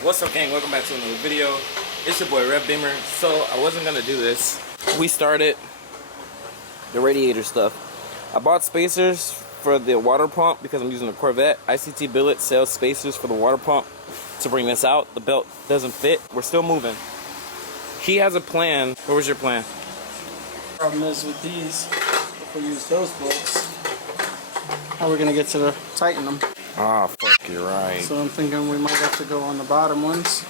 What's up, gang? Welcome back to another video. It's your boy Red Beamer. So I wasn't gonna do this. We started the radiator stuff. I bought spacers for the water pump because I'm using a Corvette. ICT Billet sells spacers for the water pump to bring this out. The belt doesn't fit. We're still moving. He has a plan. What was your plan? Problem is with these, if we use those bolts, how are we gonna get to tighten them? Ah, fuck, you're right. So I'm thinking we might have to go on the bottom ones,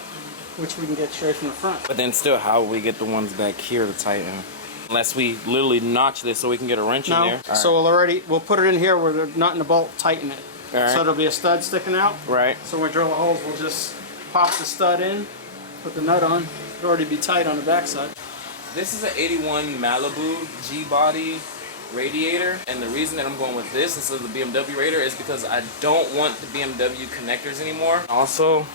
which we can get straight from the front. But then still, how will we get the ones back here to tighten? Unless we literally notch this so we can get a wrench in there. No, so we'll put it in here where the nut and the bolt tighten it. Right. So there'll be a stud sticking out. Right. So when we drill the holes, we'll just pop the stud in, put the nut on. It'll already be tight on the backside. This is an 81 Malibu G-body radiator, and the reason that I'm going with this instead of the BMW radiator is because I don't want the BMW connectors anymore. Also,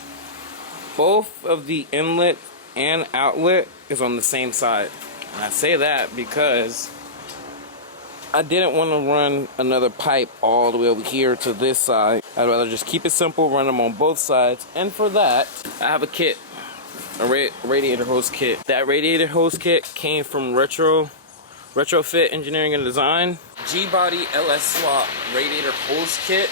both of the inlet and outlet is on the same side. And I say that because I didn't want to run another pipe all the way over here to this side. I'd rather just keep it simple, run them on both sides. And for that, I have a kit, a radiator hose kit. That radiator hose kit came from Retrofit Engineering and Design. G-body LS-swapped radiator hose kit.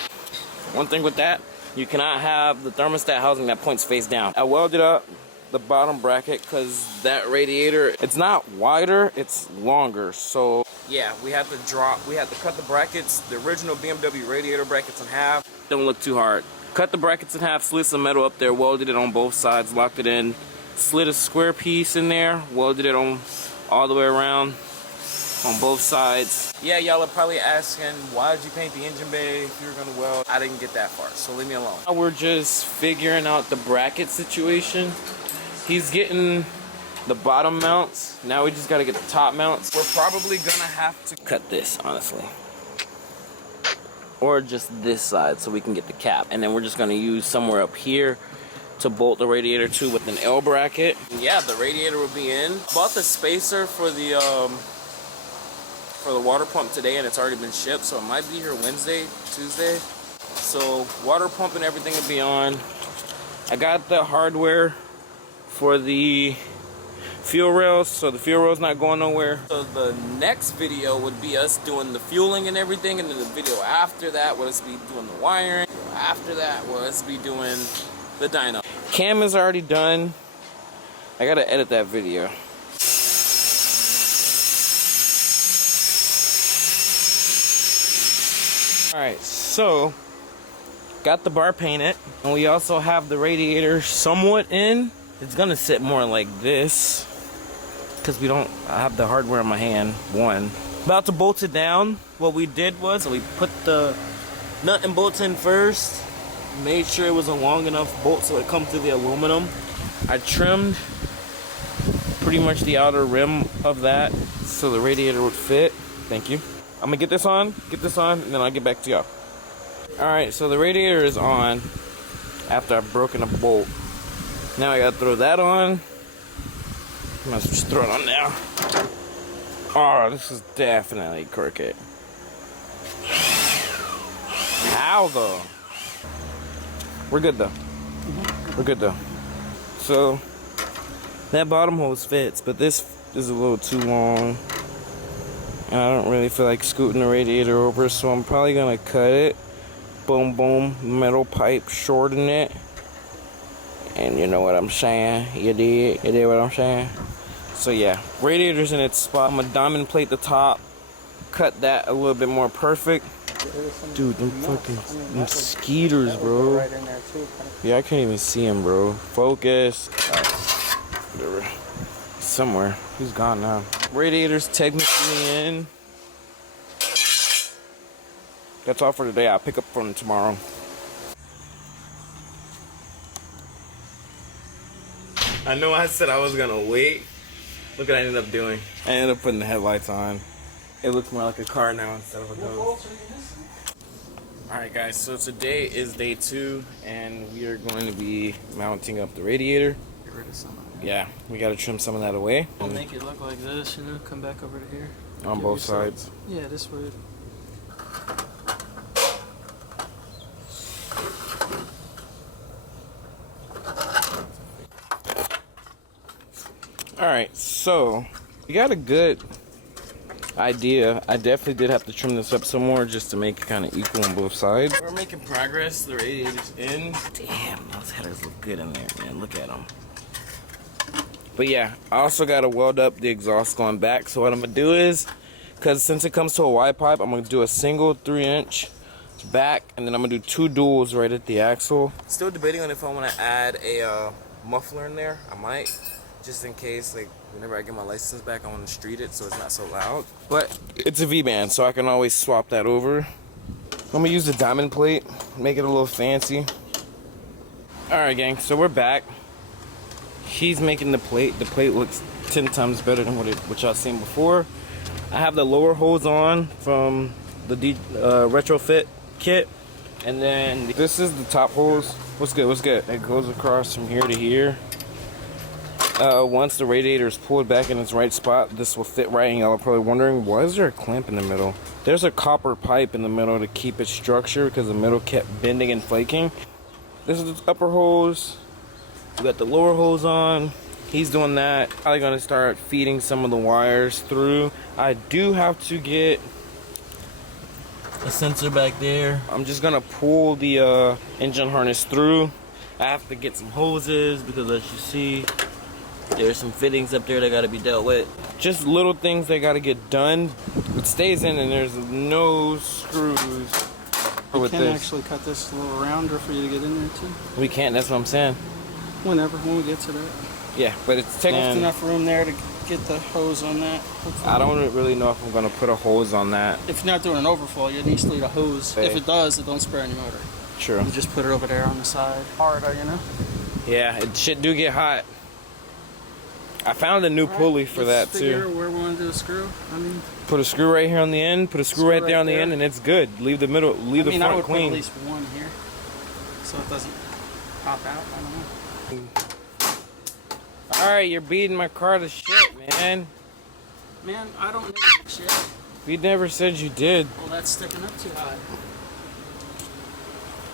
One thing with that, you cannot have the thermostat housing that points face down. I welded up the bottom bracket because that radiator, it's not wider, it's longer. So yeah, we had to cut the brackets, the original BMW radiator brackets in half. Don't look too hard. Cut the brackets in half, slid some metal up there, welded it on both sides, locked it in, slid a square piece in there, welded it on all the way around on both sides. Yeah, y'all are probably asking, why did you paint the engine bay if you were gonna weld? I didn't get that far, so leave me alone. We're just figuring out the bracket situation. He's getting the bottom mounts. Now we just gotta get the top mounts. We're probably gonna have to cut this, honestly. Or just this side so we can get the cap. And then we're just gonna use somewhere up here to bolt the radiator to with an L bracket. Yeah, the radiator will be in. Bought the spacer for the water pump today, and it's already been shipped, so it might be here Wednesday, Tuesday. So water pump and everything will be on. I got the hardware for the fuel rails, so the fuel rail's not going nowhere. So the next video would be us doing the fueling and everything, and then the video after that would us be doing the wiring. After that would us be doing the dyno. Cam is already done. I gotta edit that video. Alright, so got the bar painted, and we also have the radiator somewhat in. It's gonna sit more like this because I have the hardware in my hand. About to bolt it down. What we did was we put the nut and bolts in first, made sure it was a long enough bolt so it comes through the aluminum. I trimmed pretty much the outer rim of that so the radiator would fit. Thank you. I'm gonna get this on, and then I'll get back to y'all. Alright, so the radiator is on after I've broken a bolt. Now I gotta throw that on. Might as well just throw it on now. Oh, this is definitely crooked. How though? We're good though. We're good though. So that bottom hose fits, but this is a little too long. I don't really feel like scooting the radiator over, so I'm probably gonna cut it. Boom, boom, metal pipe, shorten it. And you know what I'm saying? You did what I'm saying? So yeah, radiator's in its spot. I'm gonna diamond plate the top, cut that a little bit more perfect. Dude, them fucking mosquitoes, bro. Yeah, I can't even see him, bro. Focus. Whatever. Somewhere. He's gone now. Radiator's technically in. That's all for today. I'll pick up from tomorrow. I know I said I was gonna wait. Look what I ended up doing. I ended up putting the headlights on. It looks more like a car now instead of a ghost. Alright guys, so today is day 2, and we are going to be mounting up the radiator. Get rid of some of that. Yeah, we gotta trim some of that away. We'll make it look like this, you know, come back over to here. On both sides. Yeah, this way. Alright, so we got a good idea. I definitely did have to trim this up some more just to make it kind of equal on both sides. We're making progress. The radiator's in. Damn, those headers look good in there, man. Look at them. But yeah, I also got to weld up the exhaust going back. So what I'm going to do is, because since it comes to a Y pipe, I'm going to do a single 3-inch back, and then I'm going to do 2 duals right at the axle. Still debating on if I want to add a muffler in there. I might. Just in case, like, whenever I get my license back, I want to street it so it's not so loud. But it's a V-band, so I can always swap that over. I'm going to use the diamond plate, make it a little fancy. Alright, gang, so we're back. He's making the plate. The plate looks 10 times better than what y'all seen before. I have the lower hose on from the retrofit kit. And then this is the top hose. What's good? What's good? It goes across from here to here. Once the radiator is pulled back in its right spot, this will fit right. And y'all are probably wondering, why is there a clamp in the middle? There's a copper pipe in the middle to keep it structured because the middle kept bending and flaking. This is the upper hose. We got the lower hose on. He's doing that. Probably gonna start feeding some of the wires through. I do have to get a sensor back there. I'm just gonna pull the engine harness through. I have to get some hoses because, as you see, there's some fittings up there that gotta be dealt with. Just little things that gotta get done. It stays in and there's no screws. We can actually cut this a little rounder for you to get in there too. We can't, that's what I'm saying. Whenever, when we get to that. Yeah, but it's technically enough room there to get the hose on that. Hopefully. I don't really know if I'm gonna put a hose on that. If you're not doing an overflow, you need to need a hose. Okay. If it does, it don't spray on your motor. True. You just put it over there on the side. Harder, you know? Yeah, it shit do get hot. I found a new pulley for that too. Where we want to do a screw. I mean, put a screw right here on the end. Put a screw right there on the end, and it's good. Leave the middle. Leave the front I would clean. put at least one here, so it doesn't pop out. I don't know. All right, you're beating my car to shit, man. Man, I don't need shit. You never said you did. Well, that's sticking up too high.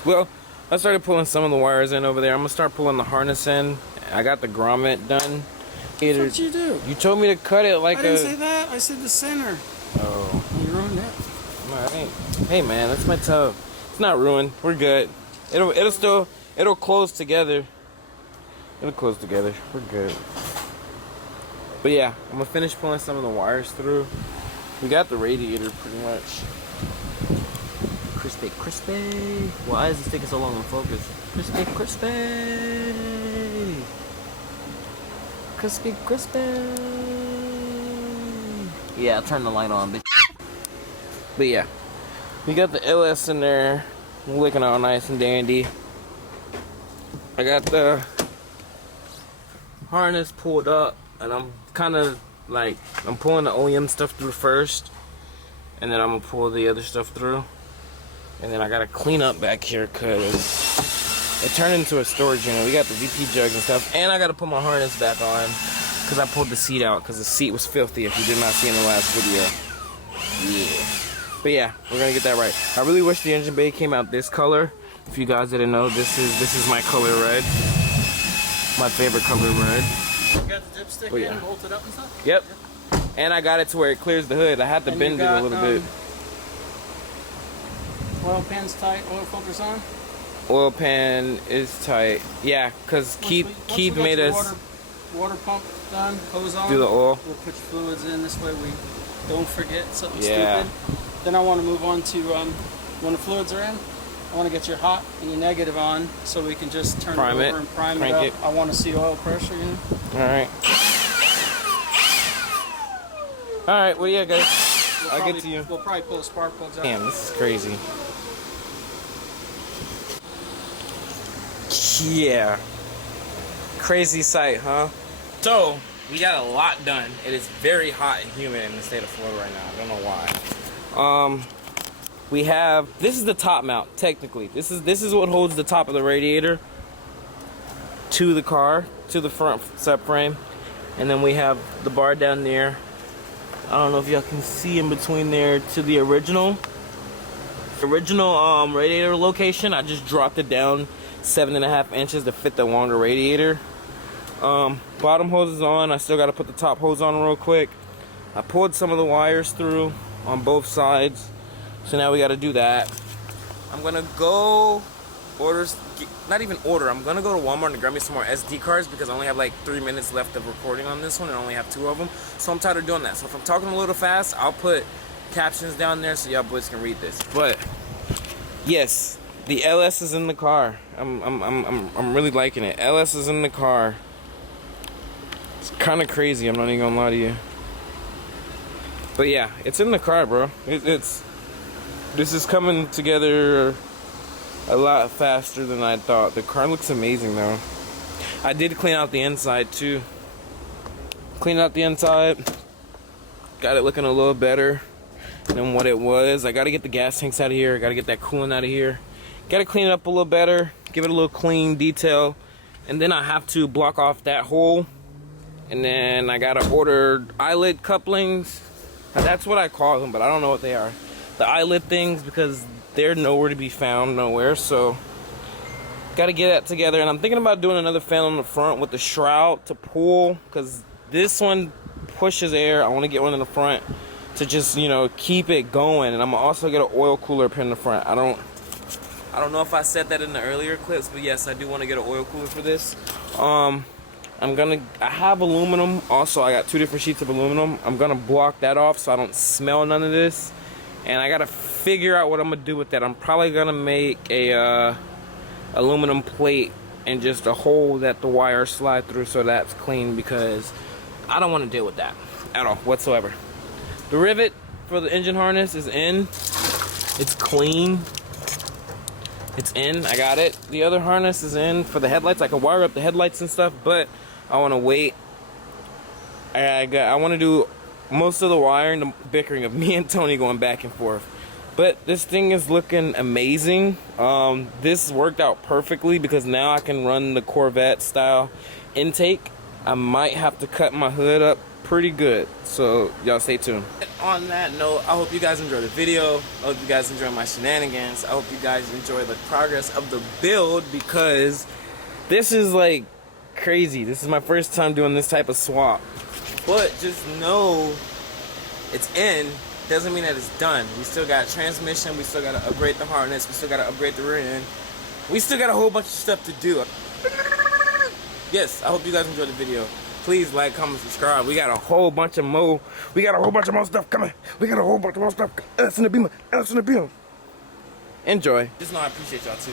Well, I started pulling some of the wires in over there. I'm gonna start pulling the harness in. I got the grommet done. That's what you do. You told me to cut it like I didn't say that. I said the center. Oh. You ruined it. Alright. Hey man, that's my toe. It's not ruined. We're good. It'll close together. It'll close together. We're good. But yeah, I'm gonna finish pulling some of the wires through. We got the radiator pretty much. Crispy, crispy. Why is this taking so long to focus? Crispy, crispy. Crispy, crispy. Yeah, I'll turn the light on, bitch. But yeah, we got the LS in there, looking all nice and dandy. I got the harness pulled up, and I'm kind of like, I'm pulling the OEM stuff through first, and then I'm gonna pull the other stuff through. And then I gotta clean up back here because it turned into a storage unit. We got the VP jugs and stuff, and I gotta put my harness back on because I pulled the seat out because the seat was filthy. If you did not see in the last video, yeah. But yeah, we're gonna get that right. I really wish the engine bay came out this color. If you guys didn't know, this is my color red. My favorite color red. You got the dipstick in, bolted up and stuff? Yep. And I got it to where it clears the hood. I had to bend it a little bit. Oil pan's tight, oil filter's on? Oil pan is tight. Yeah, because Keith made us water pump done, hose on. Do the oil. We'll put your fluids in, this way we don't forget something stupid. Then I want to move on to when the fluids are in, I want to get your hot and your negative on so we can just turn it over and prime it up. I want to see oil pressure, you know? Alright. Alright, well yeah guys. I'll get to you. We'll probably pull the spark plugs out. Damn, this is crazy. Yeah. Crazy sight, huh? So, we got a lot done. It is very hot and humid in the state of Florida right now. I don't know why. We have, this is the top mount, technically. This is what holds the top of the radiator to the car, to the front subframe. And then we have the bar down there. I don't know if y'all can see in between there to the original radiator location. I just dropped it down 7.5 inches to fit the longer radiator. Bottom hose is on. I still got to put the top hose on real quick. I pulled some of the wires through on both sides, so now we got to do that. I'm gonna go not even order, I'm gonna go to Walmart and grab me some more SD cards because I only have like 3 minutes left of recording on this one and I only have 2 of them, so I'm tired of doing that. So if I'm talking a little fast, I'll put captions down there so y'all boys can read this. But yes, the LS is in the car. I'm really liking it. LS is in the car. It's kind of crazy, I'm not even gonna lie to you. But yeah, it's in the car, bro. This is coming together a lot faster than I thought. The car looks amazing though. I did clean out the inside too. Clean out the inside. Got it looking a little better than what it was. I gotta get the gas tanks out of here. I gotta get that coolant out of here. Gotta clean it up a little better. Give it a little clean detail. And then I have to block off that hole. And then I gotta order eyelid couplings. That's what I call them, but I don't know what they are. The eyelid things, because they're nowhere to be found, nowhere. So gotta get that together. And I'm thinking about doing another fan on the front with the shroud to pull, because this one pushes air. I want to get one in the front to just, you know, keep it going. And I'm gonna also get an oil cooler up here in the front. I don't know if I said that in the earlier clips, but yes, I do want to get an oil cooler for this. I have aluminum. Also, I got 2 different sheets of aluminum. I'm gonna block that off so I don't smell none of this. And I gotta figure out what I'm gonna do with that. I'm probably gonna make a aluminum plate and just a hole that the wires slide through so that's clean, because I don't want to deal with that at all whatsoever. The rivet for the engine harness is in. It's clean. It's in. I got it. The other harness is in for the headlights. I can wire up the headlights and stuff, but I want to wait. I want to do most of the wiring, the bickering of me and Tony going back and forth. But this thing is looking amazing. This worked out perfectly because now I can run the Corvette style intake. I might have to cut my hood up pretty good, so y'all stay tuned. On that note, I hope you guys enjoyed the video. I hope you guys enjoy my shenanigans. I hope you guys enjoy the progress of the build, because this is like crazy. This is my first time doing this type of swap. But just know it's in, doesn't mean that it's done. We still got transmission, we still got to upgrade the harness, we still got to upgrade the rear end. We still got a whole bunch of stuff to do. Yes, I hope you guys enjoyed the video. Please like, comment, subscribe. We got a whole bunch of more. We got a whole bunch of more stuff coming. We got a whole bunch of more stuff. LS in the beamer. LS in the beamer. Enjoy. Just know I appreciate y'all too.